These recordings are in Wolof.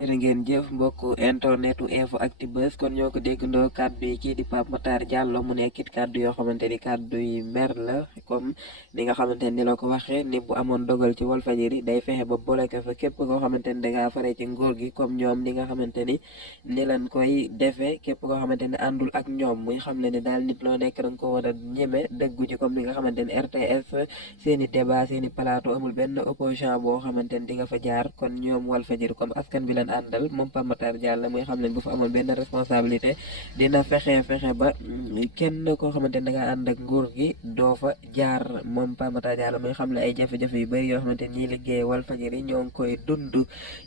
jërë ngeen jëf mbokk internetu info actubuzz kon ñoo ko déggandoo kàddu yi kii di Pape Matar Diallo mu nekkit kàddu yoo xamante ni kàddu yi mer la comme ni nga xamante ni la ko waxee ni bu amoon dogal ci Walfadjri day fexe ba bloqué fa képp koo xamante ni dangaa fare ci nguur gi comme ñoom ni nga xamante ni lan koy defee képp koo xamante ni àndul ak ñoom muy xam le ni daal nit loo nekk danga ko war a ñeme dëggu ci comme ni nga xamante ni RTS seeni débat seeni plateau amul benn opposition boo xamante ni di nga fa jaar kon ñoom Walfadjri comme askan bi lan àndal moom Pape Matar Diallo muy xam leen bu fa amoon benn responsabilité dina fexe ba kenn koo xamante ne da nga ànd ak nguur gi doo fa jaar moom Pape Matar Diallo muy xam ne ay jafe-jafe yu bëri yoo xamante ni ñiy liggéey Walfadjri ñoo ngi koy dund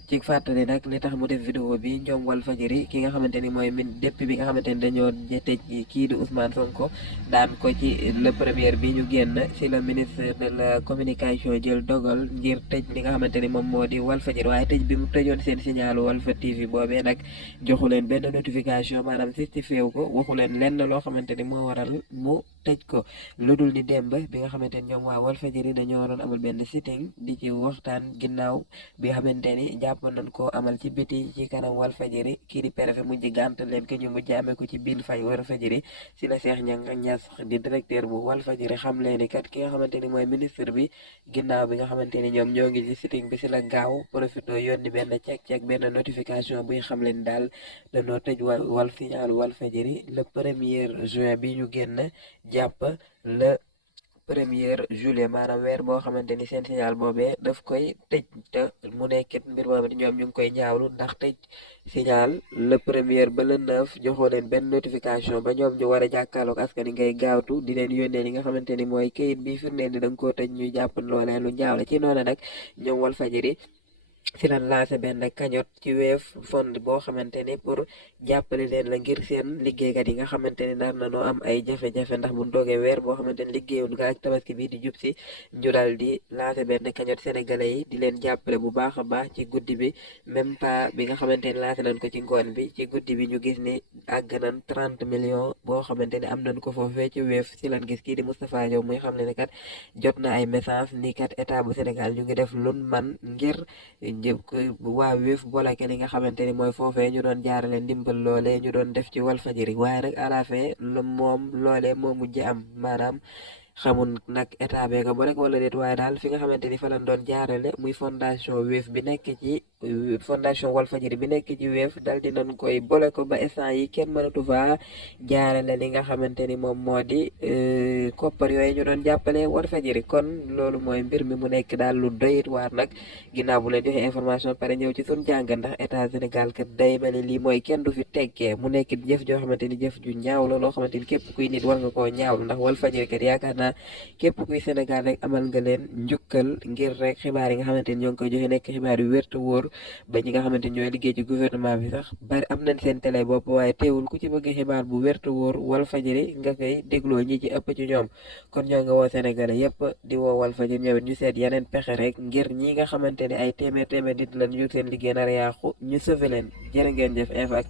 ci fàttali nag li tax mu def vidéo bi ñoom Walfadjri ki nga xamante ni mooy depuis bi nga xamante ni dañoo tëj kii di Ousmane Sonko daan ko ci le premier bi ñu génn si le ministre de la communication jël dogal ngir tëj li nga xamante ni moom moo di Walfadjri waaye tëj bi mu tëjoon seen signal Walfa TV boobee nag joxu leen benn notification maanaam justifié wu ko waxu leen lenn loo xamante ni moo waral mu tëj ko lu dul ni démb bi nga xamante ni ñoom waa Walfadjri dañoo waroon amal benn sitting di ci waxtaan ginnaaw bi nga xamante ni jàpp nañ koo amal ci biti ci kanam Walfadjri kii di préfet mujj gàntal leen ko ñu mujj amee ko ci biir fay Walfadjri si la Cheikh Niang Niass di directeur bu Walfadjri xam leen ni kat ki nga xamante ni mooy ministre bi ginnaaw bi nga xamante ni ñoom ñoo ngi ci sitting bi si la gaaw profito yónni benn cek benn notification buy xam leen daal dañoo tëj wal signal Walfadjri le 1er juin bi ñu génn jàpp le 1er juillet maanaam weer boo xamante ni seen signal boobee daf koy tëj te mu nekkit mbir moom it ñoom ñu ngi koy ñaawlu ndax tëj signal le 1er ba le 9 joxoo leen benn notification ba ñoom ñu war a jàkkaarloog askan wi ngay gaawtu di leen yónnee li nga xamante ni mooy kayit bi firndeel ni da nga koo tëj ñuy jàpp loolee lu ñaaw la ci noonu nag ñoom Walfadjri si lan lancé benn cagnotte ci Wave fond boo xamante ni pour jàppale leen la ngir seen liggéeykat yi nga xamante ni nar na noo am ay jafe-jafe ndax bu toogee weer boo xamante ni liggéeyul nga ak tabaski bi di jub si ñu dal di lancé benn cagnotte sénégalais yi di leen jàppale bu baax a baax ci guddi bi même pas bi nga xamante ni lancé nañ ko ci ngoon bi ci guddi bi ñu gis ni àgg nañ 30 millions boo xamante ni am nañ ko foofee ci Wave si lan gis kii di Moustapha Diop muy xam ne ne kat jot na ay message ni kat état bu Sénégal ñu ngi def lun man ngir waa Wave bolake li nga xamante ni mooy foofee ñu doon jaarale ndimbal loolee ñu doon def ci Walfadjri waaye nag à la fin moom loolee moo mujj am maanaam xamul nag état bee ko ba rek wala déet waaye daal fi nga xamante ni fa lañ doon jaarale muy fondation Wave bi nekk ci fondation Walfadjri bi nekk ci Wave dal di nañ koy boole ko ba instant yi kenn mënatu faa jaarale li nga xamante ni moom moo di koppar yooyu ñu doon jàppale Walfadjri kon loolu mooy mbir mi mu nekk daal lu doyit waar nag ginnaaw bu leen joxe information pare ñëw ci suñ jàngat ndax état Sénégal kat day mel ni lii mooy kenn du fi teggee mu nekk jëf joo xamante ni jëf ju ñaaw la loo xamante ni képp kuy nit war nga koo ñaawlu ndax Walfadjri kat yaakaar naa képp kuy Sénégal rek amal nga leen njukkal ngir rek xibaar yi nga xamante ni ñoo ngi koy joxe nekk xibaar yu wér te wóor ba ñi nga xamante ni ñooy liggéey ci gouvernement bi sax bari am nañ seen télé bopp waaye teewul ku ci bëgg xibaar bu wér te wóor Walfadjri nga koy dégloo ñi ci ëpp ci ñoom kon ñoo nga woo Sénégalais yépp di woo Walfadjri ñoom it ñu seet yeneen pexe rek ngir ñi nga xamante ni ay téeméer nit lañ yu seen liggéey nar a yàqu ñu sauvé leen jërë ngeen jëf info ak